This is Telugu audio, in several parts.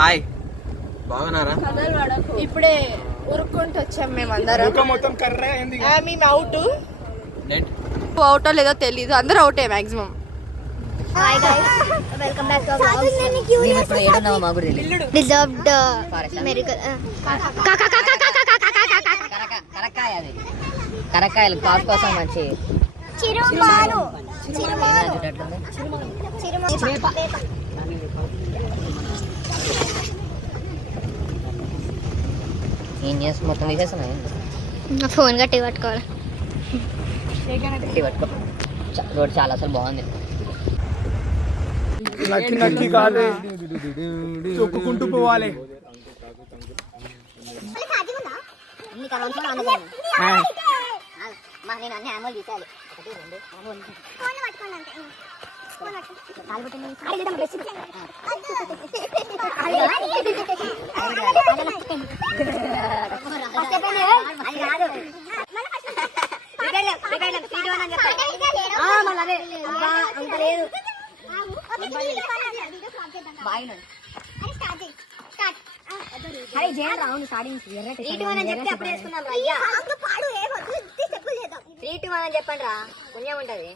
హాయ్ బాగున్నారా? ఇప్పుడే ఉరుక్కుంటూ వచ్చాం మేము అందరం. మేము అవుట్ అవుటో లేదో తెలీదు, అందరూ అవుటే maximum. Hi guys, welcome back to our vlogs. డిజర్వ్డ్ మెరికల్ కరక్కాయలు కాఫ్ కోసం మంచి చిరుమాను ఏం చేసి మొత్తం తీసేస్తున్నాయి. ఫోన్ గట్టి పట్టుకోవాలి. రోడ్ చాలా అసలు బాగుంది. నక్కి కాదు తొక్కుకుంటూ పోవాలి. నేను అన్ని అమలు తీసాలి. చెప్పండి రా, పుణ్యం ఉంటది.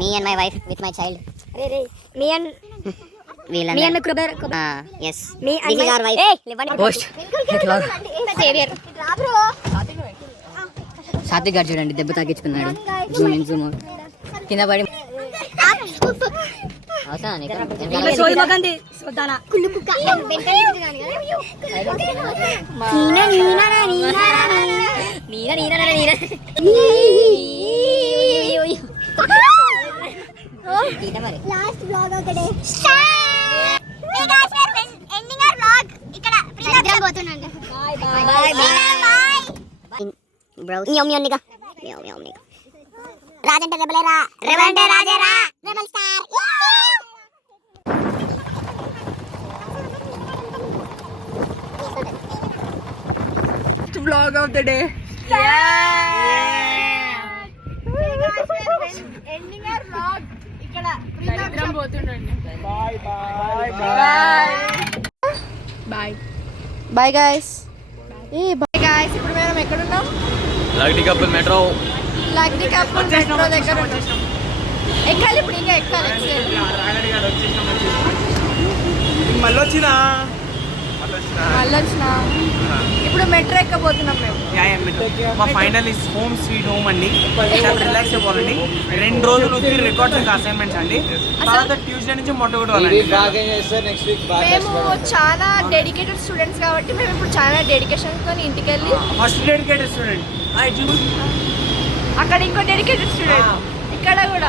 Me and my wife with my child. Me and Yes. Me and this is our wife. Post. Savior. Satvik గారు చూడండి దెబ్బ తాకించుకున్నాడు. జూమ్ కింద పడి Last vlog of the day. Hey guys, we are ending our vlog. ఇక్కడ ప్రియదర్శన్ పోతున్నాడు. Bye. Bros. నిగా. రాజంటే రెబలేరా. రెబలంటే రాజేరా. Rebel star. Vlog of the day. Ending our vlog. ఇక్కడ ప్రియదర్శన్ పోతున్నాడు. Bye. Bye guys. Bye guys. ఇప్పుడు మనం ఎక్కడ ఉన్నాం? లగ్డి కపుల్ మెట్రో దగ్గర ఉన్నాం. ఎక్కాలి ఇప్పుడు, ఇంకా ఎక్కాలి. మళ్ళీ వచ్చినా ఇప్పుడు మెట్రో ఎక్కబోతున్నాం మేము. మా final is home sweet home అండి. చాలా రిలాక్స్ అయిపోవాలండి. 2 రోజులు రికార్డ్స్ ఇంకా అసైన్మెంట్స్ అండి. తర్వాత ట్యూస్డే నుంచి మొట్టగొట్టాలండి. మేము చాలా డెడికేటెడ్ స్టూడెంట్స్ కాబట్టి మేము ఇప్పుడు చాలా డెడికేషన్ తో ఇంటికి వెళ్ళి ఫస్ట్ డెడికేటెడ్ స్టూడెంట్, అక్కడ ఇంకో డెడికేటెడ్ స్టూడెంట్, ఇక్కడ కూడా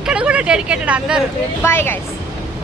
ఇక్కడ కూడా డెడికేటెడ్ అందరూ. Bye guys.